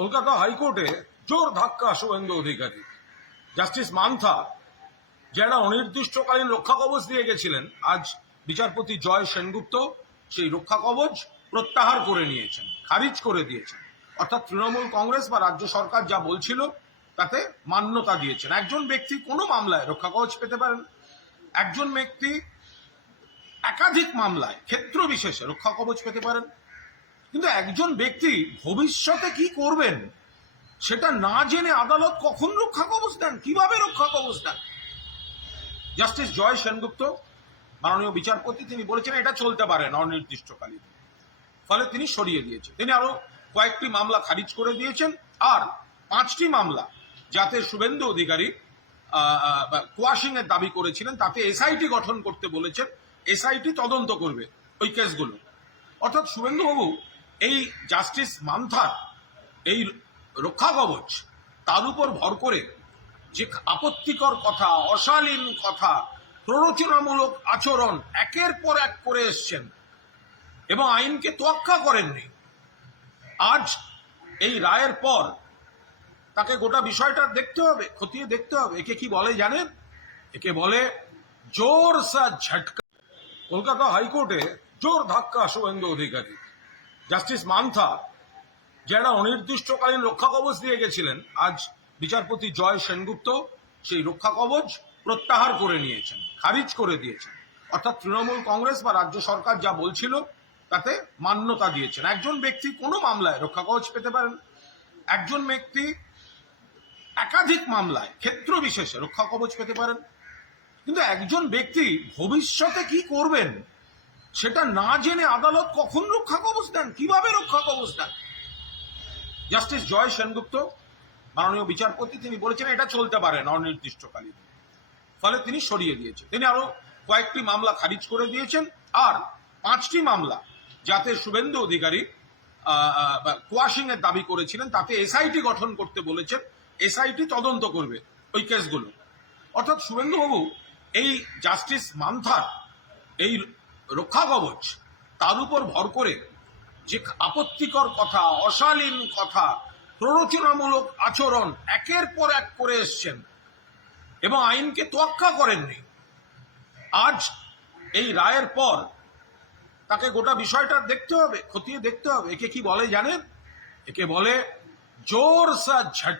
কলকাতা হাইকোর্টে জোর ধাক্কা শুভেন্দু অধিকারী। জাস্টিস মান্থা যারা অনির্দিষ্টকালীন রক্ষা কবচ দিয়ে গেছিলেন। আজ বিচারপতি জয় সেনগুপ্ত সেই রক্ষা কবচ প্রত্যাহার করে নিয়েছেন, খারিজ করে দিয়েছেন। অর্থাৎ তৃণমূল কংগ্রেস বা রাজ্য সরকার যা বলছিল, তাতে মান্যতা দিয়েছেন। একজন ব্যক্তি কোনো মামলায় রক্ষা কবচ পেতে পারেন। একজন ব্যক্তি একাধিক মামলায় ক্ষেত্র বিশেষে রক্ষা কবচ পেতে পারেন। কিন্তু একজন ব্যক্তি ভবিষ্যতে কি করবেন, সেটা না জেনে আদালত কখন রক্ষা কবচ দেন, কীভাবে রক্ষা কবচ দেন? জাস্টিস জয় সেনগুপ্ত, মাননীয় বিচারপতি, তিনি বলেছেন এটা চলতে পারে না অনির্দিষ্টকালীন। ফলে তিনি সরিয়ে দিয়েছেন। তিনি আরও কয়েকটি মামলা খারিজ করে দিয়েছেন। আর পাঁচটি মামলা যাতে শুভেন্দু অধিকারী কোয়াশিং এর দাবি করেছিলেন, তাতে এসআইটি গঠন করতে বলেছেন। এসআইটি তদন্ত করবে ওই কেসগুলো। অর্থাৎ শুভেন্দুবাবু এই জাস্টিস মান্থার, এই রক্ষা কবচ, তার উপর ভর করে যে আপত্তিকর কথা, অশালীন কথা, প্ররোচনামূলক আচরণ একের পর এক করে এসছেন এবং আইনকে তোয়াক্কা করেননি। আজ এই রায়ের পর তাকে গোটা বিষয়টা দেখতে হবে, খতিয়ে দেখতে হবে। একে কি বলে জানেন? একে বলে জোর সা ঝটকা। কলকাতা হাইকোর্টে জোর ধাক্কা শুভেন্দু অধিকারী। জাস্টিস মান্থা যারা অনির্দিষ্টকালীন রক্ষা কবচ দিয়ে গেছিলেন। আজ বিচারপতি জয় সেনগুপ্ত সেই রক্ষা কবচ প্রত্যাহার করে নিয়েছেন, খারিজ করে দিয়েছেন। অর্থাৎ তৃণমূল কংগ্রেস বা রাজ্য সরকার যা বলছিল তাতে মান্যতা দিয়েছেন। একজন ব্যক্তি কোনো মামলায় রক্ষা কবচ পেতে পারেন, একজন ব্যক্তি একাধিক মামলায় ক্ষেত্র বিশেষে রক্ষা কবচ পেতে পারেন। কিন্তু একজন ব্যক্তি ভবিষ্যতে কি করবেন সেটা না জেনে আদালত কখন রক্ষা কবচ দেন কীভাবে রক্ষা কবচ দেন জাস্টিস জয় সেনগুপ্ত মাননীয় বিচারপতি, তিনি বলেছেন এটা চলতে পারে অনির্দিষ্টকালীন। ফলে তিনি সরিয়ে দিয়েছেন। তিনি আরও কয়েকটি মামলা খারিজ করে দিয়েছেন। আর পাঁচটি মামলা যাতে শুভেন্দু অধিকারী কোয়াশিং এর দাবি করেছিলেন, তাতে এসআইটি গঠন করতে বলেছেন। এসআইটি তদন্ত করবে ওই কেসগুলো। অর্থাৎ শুভেন্দুবাবু, এই জাস্টিস মান্থার, এই রক্ষা কবচ তার উপর ভর করে যে আপত্তিকর কথা, অশালীন কথা, প্ররোচনামূলক আচরণ একের পর এক করে এসছেন এবং আইনকে তোয়াক্কা করেননি। আজ এই রায়ের পর তাকে গোটা বিষয়টা দেখতে হবে, খতিয়ে দেখতে হবে। একে কি বলে জানেন? একে বলে জোর সা ঝটকা।